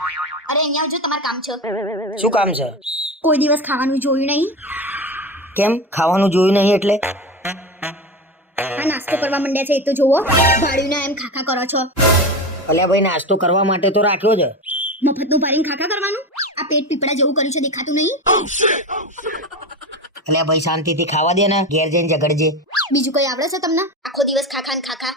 અરે અહીંયા આવજો તમારું કામ છે. શું કામ છે? કોઈ દિવસ ખાવાનું જોયું નહીં? કેમ? ખાવાનું જોયું નહીં એટલે? આ નાસ્તો કરવા માંડ્યા છે એ તો જોવો ભાડ્યું એમ ખાખા કરો છો. અલ્યા ભાઈ નાસ્તો કરવા માટે તો રાખ્યો છે. મફતનું ભરીને ખાખા કરવાનું? આ પેટ પીપળા જેવું કર્યું છે દેખાતું નહીં? અલ્યા ભાઈ શાંતિથી ખાવા દે ને ઘેર જઈને ઝઘડજે. બીજું કઈ આવડે છે તમને? આખો દિવસ ખાખા ને ખાખા.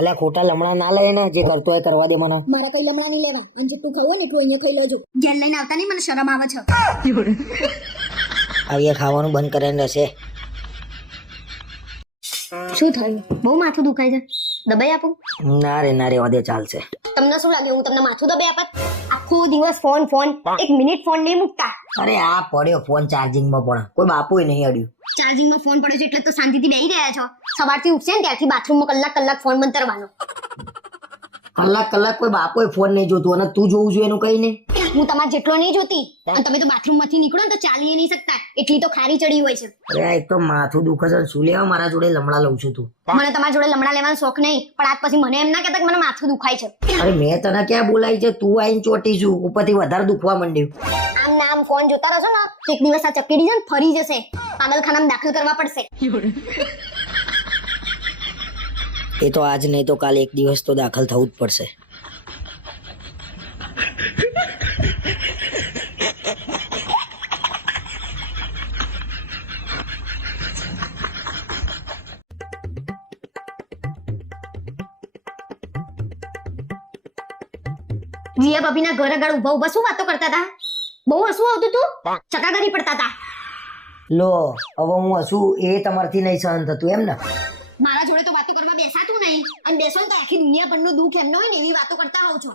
અલ્યા ખોટા લમણા ના લે ને જે કરતો હોય કરવા દે મને. મારા કઈ લમણા નહીં લેવા. અને જેટલું ખાવું ને એટલું અહીંયા ખાઈ લેજો. જેલ લઈને આવતા નહીં મને શરમ આવે છે. આવીએ ખાવાનું બંધ કરીને રહેશે. શું થયું? બહુ માથું દુખાય છે. દબાઈ આપું? ના રે ના રેવા દે ચાલશે. તમને શું લાગે? હું તમને માથું દબાઈ આપત આખો દિવસ ફોન ફોન. એક મિનિટ ફોન નહીં મૂકતા. અરે આ પડ્યો ફોન ચાર્જિંગમાં પણ. કોઈ બાપુય નહીં અડ્યું. ચાર્જિંગમાં ફોન પડ્યો છે એટલે તો શાંતિથી બેહી રહ્યા છો. સવારથી ઉઠશે ને ત્યારથી બાથરૂમમાં કલાક કલાક ફોન મંતરવાનો કલાક કલાક કોઈ બાપોય ફોન નહીં જોતું અને તું જોવું જોઈએ એનું કઈ નહીં. હું તમારે જેટલો નહીં જોતી અને તમે તો બાથરૂમમાંથી નીકળો ને તો ચાલી નહીં શકતા. એટલી તો ખારી ચડી હોય છે. અરે એક તો માથું દુખે છે શું લેવા? મારા જોડે લમણા લઉં છું તું. મને તમારા જોડે લમડા લેવાનો શોખ નહીં પણ આજ પછી મને એમ ના કહેતા કે મને માથું દુખાય છે. અરે મેં તને ક્યાં બોલાવી છે? તું આઈને ચોટી છું ઉપરથી વધારે દુખવા માંડ્યું. આમ ના આમ ફોન જોતા રહેશો ને એક દિવસ આ ચપટી છે ને ફરી જશે. પાગલખાનામાં દાખલ કરવા પડશે. એ તો આજ નહીં તો કાલે એક દિવસ તો દાખલ થવું જ પડશે. જીયા ભાભીના ઘર આગળ ઊભા ઊભા શું વાતો કરતા હતા? બહુ હસવું આવતું તું? ચકાગરી પડતા હતા. લો હવે હું હસું એ તમારથી નહીં સહન થતું એમ ને? મારા જોડે તો વાતો કરવા બેસાતું નહીં. અને બેસો તો આખી દુનિયા પરનું દુઃખ એમનો હોય ને એવી વાતો કરતા હોવ છો.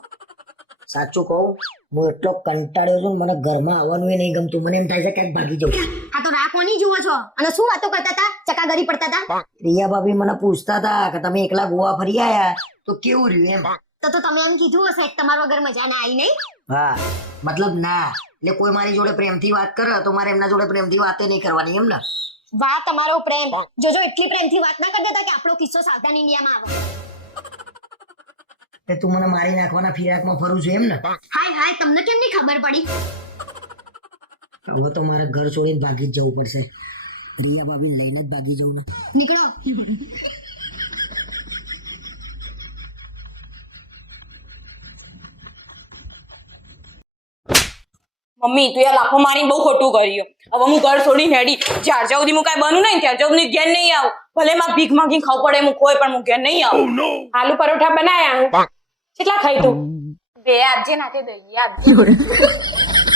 સાચું કહું હું એટલો કંટાળ્યો છું મને ઘરમાં આવવાનું એ નહીં ગમતું. મને એમ થાય છે ક્યાંક ભાગી જવું આ તો રાહ કોની જુઓ છો? અને શું વાતો કરતા હતા? ચકાગરી પડતા હતા? રિયા ભાભી મને પૂછતા હતા કે તમે એકલા ગોવા ફરી આયા? તો કેવું રહ્યું એમ? તો તો તમે એમ કીધું હશે કે તમારા વગર મજા ના આવી નહીં? હા મતલબ ના. એટલે કોઈ મારી જોડે પ્રેમથી વાત કરે તો મારે એમના જોડે પ્રેમથી વાતે નહીં કરવાની એમ ને? વાહ તમારો પ્રેમ. જોજો એટલી પ્રેમથી વાત ના હતા કે આપણો કિસ્સો સાવધાન ઇન્ડિયામાં આવે. એ તું મને મારી નાખવાના ફિરાકમાં ફરું છું એમ ને? હાય હાય તમને કેમ નહીં ખબર પડી? હવે તો મારે ઘર છોડીને ભાગી જ જવું પડશે. રિયા ભાભી લઈને જ ભાગી જવું ને. નીકળો. મમ્મી તું યાર લાફો મારી બહુ ખોટું કર્યું. હવે હું ઘર છોડી હેડી. જ્યાર જ્યાં સુધી હું કાંઈ બનું નહીં ત્યાં જ્યાં સુધી ઘેર નહીં આવું. ભલે માં ભીખ માંગી ખાવું પડે હું કોઈ પણ હું ઘેર નહીં આવું. આલુ પરોઠા બનાયા હું. કેટલા ખાઈ તું? બે આપજે નાખે દઈએ આપજે.